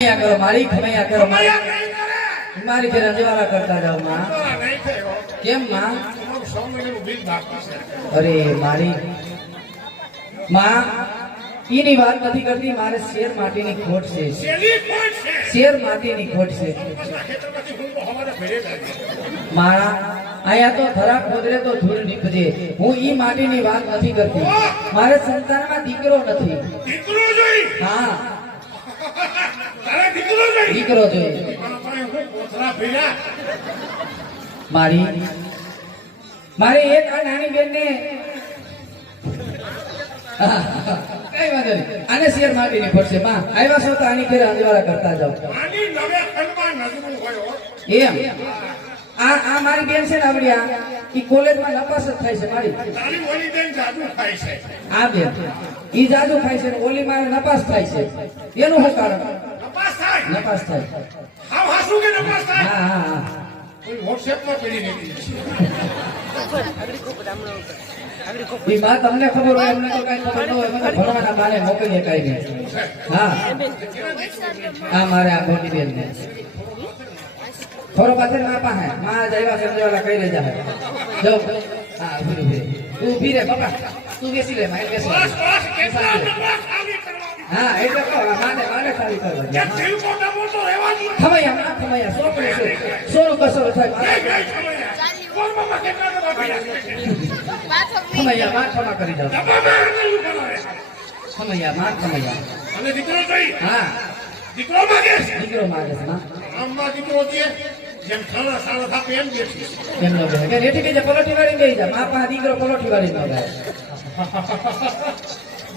करो मारी खमैया करो मारी के रंजवाला करता जाओ मां केम मां अरे मारी मां ईनी बात नहीं करती मारे शेर माटी नी खोट से शेर माटी नी खोट से मारा आया तो धरा खोदरे तो धूल निपजे हूँ ई माटी नी बात नहीं करती मारे संतान में दीकरो नहीं दीकरो जोई हाँ તારે દીકરો જોઈ દીકરો જોઈએ કોથરા ભેગા મારી મારી એક આ નાની બેન ને કઈ વાંધો નહીં આને શેર માટી ની પડશે માં આવ્યા છો તો આની ઘરે અંજવાળા કરતા જાઓ આની નવે ખંડમાં નજરું હોય એમ આ મારી બેન છે ને આવડિયા ઈ કોલેજ માં નપાસ જ થાય છે મારી તારી ઓલી બેન જાદુ ખાય છે આ બેન ઈ જાદુ ખાય છે ને ઓલી માં નપાસ થાય છે એનું શું કારણ નપાસ થાય હાવ હાસુ કે નપાસ થાય હા હા હા કોઈ WhatsApp માં પડી નીકળી છે ઈ વાત તમને ખબર હોય અમને તો કઈ ખબર ન હોય મને ભણવાના બાને મોકલીએ કઈ નહીં હા આ મારે આ મોટી બેન ને થોડો પાછળ માં પાસે માં જઈવા સમજવાલા કઈ રે જાય જો હા ઊભી રે બાપા તું બેસી લે માઈ બેસી બસ બસ કેટલા નપાસ ખાલી કરવા હા એટલે કહો માને ખાલી કરવા કે દિલ મોટા મોટો રહેવાની ખમૈયા સોપડે છે સોનું કસરો થાય કોણ બાબા કેટલા નપાસ ખમૈયા માં ખમા કરી જાવ દબામાં ખમૈયા અને દીકરો જોઈ હા દીકરો માંગે છે દીકરો માંગે છે માં આમમાં દીકરો છે જેમ ખાના સાડા થાપે એમ બેઠી એમ નો બે કે રેઠી કે પલોઠી વાળી બેહી જા માં પાસે દીકરો પલોઠી વાળી નો જાય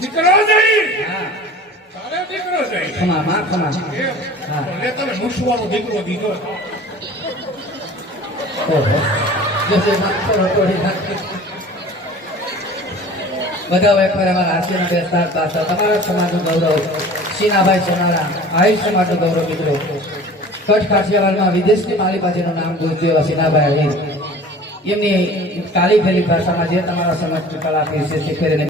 દીકરો જોઈ હા તારે દીકરો જોઈ ખમા માં ખમા હા લે તમે મૂસવાનો દીકરો દીધો ઓહો જસે માં પલોઠી નાખી બધા વેપાર અમારા આશીર્વાદ બેસતા પાછા તમારા સમાજનું ગૌરવ સીનાભાઈ સોનારા આહિર સમાજનું ગૌરવ મિત્રો કચ્છ કાઠિયાવાડમાં વિદેશની માલી પાસેનું નામ ગુંજ્યું એવા સીનાભાઈ આહિર એમની કાલી ફેલી ભાષામાં જે તમારા સમાજની કલા છે શીખવીને